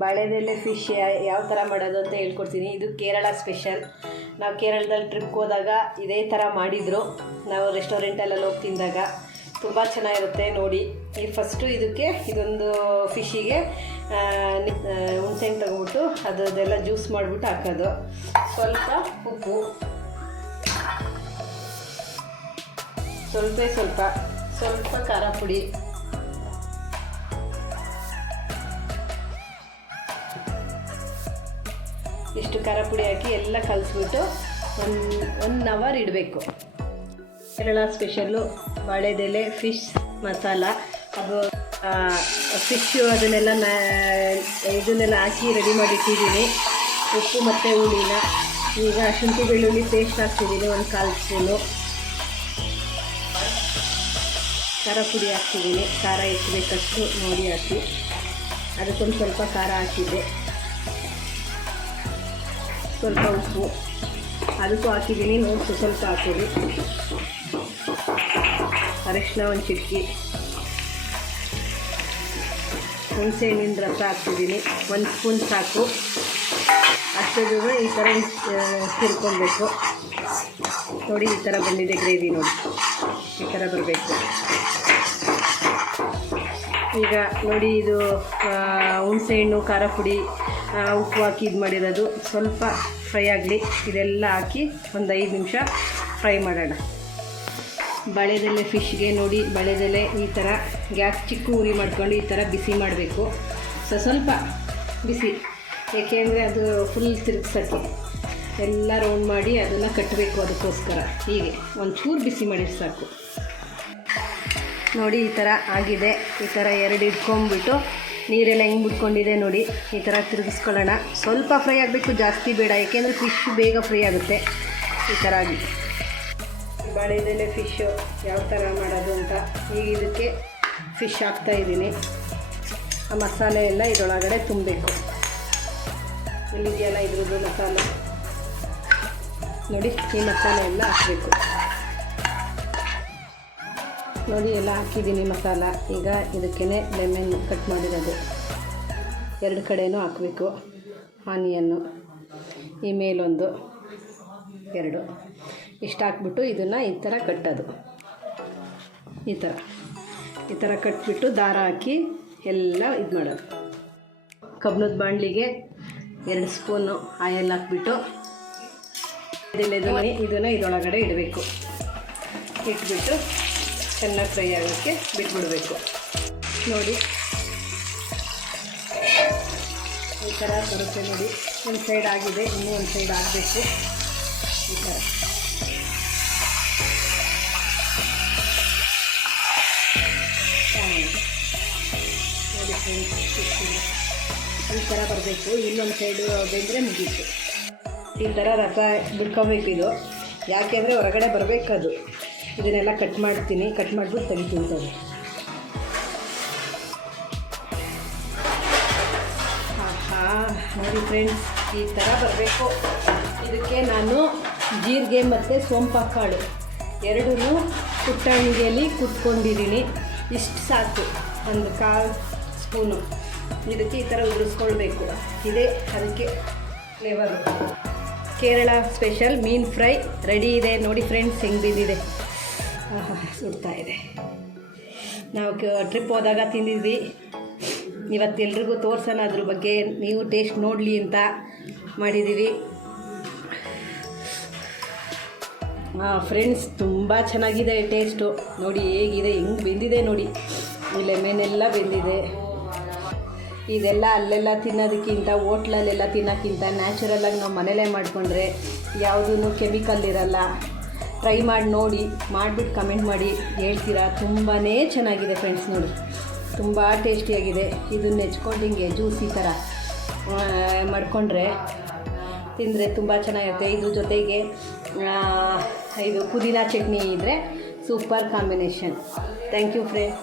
ಬಾಳೆದೆಲೆ fish ಯಾವ ಥರ ಮಾಡೋದು ಅಂತ ಹೇಳ್ಕೊಡ್ತೀನಿ. ಇದು ಕೇರಳ ಸ್ಪೆಷಲ್ ನಾವು ಕೇರಳದಲ್ಲಿ ಟ್ರಿಪ್ಗೆ ಹೋದಾಗ ಇದೇ ಥರ ಮಾಡಿದರು. ನಾವು ರೆಸ್ಟೋರೆಂಟಲ್ಲೆಲ್ಲ ಹೋಗಿ ತಿಂದಾಗ ತುಂಬ ಚೆನ್ನಾಗಿರುತ್ತೆ ನೋಡಿ. ಈ ಫಸ್ಟು ಇದಕ್ಕೆ ಇದೊಂದು ಫಿಶಿಗೆ ಹುಣಸೆಹಣ್ಣು ತಗೊಬಿಟ್ಟು ಅದೆಲ್ಲ ಜ್ಯೂಸ್ ಮಾಡಿಬಿಟ್ಟು ಹಾಕೋದು. ಸ್ವಲ್ಪ ಉಪ್ಪು. ಸ್ವಲ್ಪ ಸ್ವಲ್ಪ. ಸ್ವಲ್ಪ ಖಾರ ಪುಡಿ. ಇಷ್ಟು ಖಾರ ಪುಡಿ ಹಾಕಿ ಎಲ್ಲ ಕಲಿಸ್ಬಿಟ್ಟು ಒಂದು ಒನ್ ಅವರ್ ಇಡಬೇಕು. ಕೇರಳ ಸ್ಪೆಷಲ್ಲು ಬಾಳೆದೆಲೆ, ಫಿಶ್ ಮಸಾಲ, ಅದು ಫಿಶ್ಶು ಅದನ್ನೆಲ್ಲ ನಾ, ಇದನ್ನೆಲ್ಲ ಹಾಕಿ ರೆಡಿ ಮಾಡಿಟ್ಟಿದ್ದೀನಿ. ಉಪ್ಪು ಮತ್ತು ಹುಳಿನ. ಈಗ ಶುಂಠಿ ಬೆಳ್ಳುಳ್ಳಿ ಪೇಸ್ಟ್ ಹಾಕ್ತಿದ್ದೀನಿ, ಒಂದು ಕಾಲು ಸ್ಪೂನು. ಖಾರ ಪುಡಿ ಹಾಕ್ತಿದ್ದೀನಿ. ಖಾರ ಎಷ್ಟು ಬೇಕಷ್ಟು ನೋಡಿ ಹಾಕಿ. ಅದಕ್ಕೊಂದು ಸ್ವಲ್ಪ ಖಾರ ಹಾಕಿದ್ದೆ. ಸ್ವಲ್ಪ ಉಪ್ಪು. ಅದಕ್ಕೂ ಹಾಕಿದ್ದೀನಿ, ನೋಡ್ಸು, ಸ್ವಲ್ಪ ಹಾಕಿರಿ. ಅರಿಶಿನ ಒಂದು ಚಿಟ್ಕಿ ಹುಣಸೆ ಹಣ್ಣಿನ ರಸ ಹಾಕ್ತಿದ್ದೀನಿ. ಒಂದು ಸ್ಪೂನ್ ಸಾಕು. ಅಷ್ಟೊಂದು ಈ ಥರ ತಿರ್ಕೊಬೇಕು. ನೋಡಿ, ಈ ಥರ ಬಂದಿದೆ ಗ್ರೇವಿ ನೋಡಿ. ಈ ಥರ ಬರಬೇಕು. ಈಗ ನೋಡಿ, ಇದು ಹುಣಸೆಹಣ್ಣು, ಖಾರ ಪುಡಿ. ಉಪ್ಪು ಹಾಕಿ ಇದು ಮಾಡಿರೋದು ಸ್ವಲ್ಪ ಫ್ರೈ ಆಗಲಿ. ಇದೆಲ್ಲ ಹಾಕಿ ಒಂದು ಐದು ನಿಮಿಷ ಫ್ರೈ ಮಾಡೋಣ. ಬಳೆದೆಲೆ ಫಿಶ್ಗೆ ನೋಡಿ ಬಳೆದೆಲೆ ಈ ಥರ ಗ್ಯಾಸ್ ಚಿಕ್ಕ ಉರಿ ಮಾಡ್ಕೊಂಡು ಈ ಥರ ಬಿಸಿ ಮಾಡಬೇಕು. ಸೊ ಸ್ವಲ್ಪ ಬಿಸಿ ಏಕೆಂದರೆ ಅದು ಫುಲ್ ತಿರುಗ್ಸೋಕ್ಕೆ. ಎಲ್ಲ ರೌಂಡ್ ಮಾಡಿ ಅದನ್ನು ಕಟ್ಟಬೇಕು ಅದಕ್ಕೋಸ್ಕರ. ಹೀಗೆ, ಒಂಚೂರು ಬಿಸಿ ಮಾಡಿದ್ರೆ ಸಾಕು. ನೋಡಿ ಈ ಥರ ಆಗಿದೆ. ಈ ಥರ ಎರಡು ಇಟ್ಕೊಂಡ್ಬಿಟ್ಟು ನೀರೆಲ್ಲ ಹೆಂಗೆ ಬಿಟ್ಕೊಂಡಿದೆ ನೋಡಿ, ಈ ಥರ ತಿರುಗಿಸ್ಕೊಳ್ಳೋಣ. ಸ್ವಲ್ಪ ಫ್ರೈ ಆಗಬೇಕು, ಜಾಸ್ತಿ ಬೇಡ ಏಕೆಂದರೆ ಫಿಶ್ ಬೇಗ ಫ್ರೈ ಆಗುತ್ತೆ. ಈ ಥರ ಆಗಿ. ಬಾಳೆದೆಲೆ ಫಿಶ್ಶು ಯಾವ ಥರ ಮಾಡೋದು ಅಂತ ಈಗ ಇದಕ್ಕೆ ಫಿಶ್ ಹಾಕ್ತಾ ಇದ್ದೀನಿ. ಆ ಮಸಾಲೆ ಎಲ್ಲ ಇದರೊಳಗಡೆ ತುಂಬಬೇಕು. ಇಲ್ಲಿದೆಯಲ್ಲ ಇದ್ರದ್ದು ಮಸಾಲೆ? ನೋಡಿ, ಈ ಮಸಾಲೆ ಎಲ್ಲ ಹಾಕಬೇಕು. ನೋಡಿ, ಎಲ್ಲ ಹಾಕಿದ್ದೀನಿ ಮಸಾಲ. ಈಗ ಇದಕ್ಕೇ ಲೆಮನ್ ಕಟ್ ಮಾಡಿರೋದು. ಎರಡು ಕಡೆಯೂ ಹಾಕಬೇಕು. ಆನಿಯನ್ನು ಈ ಮೇಲೊಂದು, ಎರಡು. ಇಷ್ಟು ಹಾಕ್ಬಿಟ್ಟು ಇದನ್ನು ಈ ಥರ ಕಟ್ಟೋದು. ಈ ಥರ ಈ ಥರ ಕಟ್ಬಿಟ್ಟು ದಾರ ಹಾಕಿ ಎಲ್ಲ ಇದು ಮಾಡೋದು. ಕಬ್ಬಿಣದ ಬಾಣಲಿಗೆ ಎರಡು ಸ್ಪೂನು ಆಯಲ್ ಹಾಕ್ಬಿಟ್ಟು ಇದೆಲ್ಲ ಇದನ್ನು ಇದನ್ನು ಇದರೊಳಗಡೆ ಇಡಬೇಕು. ಇಟ್ಬಿಟ್ಟು ಚೆನ್ನಾಗಿ ಫ್ರೈ ಆಗೋಕ್ಕೆ ಬಿಟ್ಬಿಡಬೇಕು. ನೋಡಿ. ಈ ಥರ ಬರುತ್ತೆ ನೋಡಿ. ಒಂದು ಸೈಡ್ ಆಗಿದೆ, ಇನ್ನೂ ಒಂದು ಸೈಡ್ ಆಗಬೇಕು. ಈ ಥರ ಈ ಥರ ಬರಬೇಕು. ಇನ್ನೊಂದು ಸೈಡು ಬೆಂದರೆ ಮುಗೀತು. ಈ ಥರ ರಸ ಇದು. ಯಾಕೆಂದರೆ ಹೊರಗಡೆ ಬರಬೇಕದು. ಇದನ್ನೆಲ್ಲ ಕಟ್ ಮಾಡ್ತೀನಿ. ಕಟ್ ಮಾಡಿಬಿಟ್ಟು ತೆಗಿತೀನಿ ತಗೊಳ್ಳಿ ನೋಡಿ ಫ್ರೆಂಡ್ಸ್ ಈ ಥರ ಬರಬೇಕು. ಇದಕ್ಕೆ ನಾನು ಜೀರಿಗೆ ಮತ್ತು ಸೋಂಪಾಕಾಳು ಎರಡೂ ಪುಟ್ಟಣಿಗೆಯಲ್ಲಿ ಕುಟ್ಕೊಂಡಿದ್ದೀನಿ. ಇಷ್ಟು ಸಾಕು, ಒಂದು ಕಾಲು ಸ್ಪೂನು. ಇದಕ್ಕೆ ಈ ಥರ ಉದುರಿಸ್ಕೊಳ್ಬೇಕು. ಇದೇ ಅದಕ್ಕೆ ಫ್ಲೇವರು ಕೇರಳ ಸ್ಪೆಷಲ್ ಮೀನು ಫ್ರೈ ರೆಡಿ ಇದೆ. ನೋಡಿ ಫ್ರೆಂಡ್ಸ್ ಹೆಂಗೆ ಬಿದ್ದಿದೆ. ಸುಡ್ತಾ ಇದೆ ನಾವು ಟ್ರಿಪ್ ಹೋದಾಗ ತಿಂದಿದ್ವಿ. ಇವತ್ತು ಎಲ್ರಿಗೂ ತೋರ್ಸೋಣ ಅದ್ರ ಬಗ್ಗೆ. ನೀವು ಟೇಸ್ಟ್ ನೋಡಲಿ ಅಂತ ಮಾಡಿದ್ದೀವಿ ಫ್ರೆಂಡ್ಸ್ ತುಂಬ ಚೆನ್ನಾಗಿದೆ ಟೇಸ್ಟು ನೋಡಿ ಹೇಗಿದೆ, ಹೆಂಗೆ ಬೆಂದಿದೆ ನೋಡಿ. ಈ ಲೆಮೆನೆಲ್ಲ ಬೆಂದಿದೆ. ಇದೆಲ್ಲ ಅಲ್ಲೆಲ್ಲ ತಿನ್ನೋದಕ್ಕಿಂತ ಹೋಟ್ಲಲ್ಲೆಲ್ಲ ತಿನ್ನೋಕ್ಕಿಂತ ನ್ಯಾಚುರಲ್ಲಾಗಿ ನಾವು ಮನೇಲೇ ಮಾಡಿಕೊಂಡ್ರೆ ಯಾವುದೂ ಕೆಮಿಕಲ್ ಇರಲ್ಲ. ಟ್ರೈ ಮಾಡಿ ನೋಡಿ, ಮಾಡಿಬಿಟ್ಟು ಕಮೆಂಟ್ ಮಾಡಿ ಹೇಳ್ತೀರಾ? ತುಂಬಾ ಚೆನ್ನಾಗಿದೆ ಫ್ರೆಂಡ್ಸ್ ನೋಡಿ. ತುಂಬ ಟೇಸ್ಟಿಯಾಗಿದೆ ಇದನ್ನ ಹೆಚ್ಕೊಂಡು ಹಿಂಗೆ ಜ್ಯೂಸ್ ಈ ಥರ ಮಾಡಿಕೊಂಡ್ರೆ ತಿಂದರೆ ತುಂಬ ಚೆನ್ನಾಗಿರುತ್ತೆ. ಇದ್ರ ಜೊತೆಗೆ ಇದು ಪುದೀನ ಚಟ್ನಿ ಇದ್ದರೆ super combination thank you friend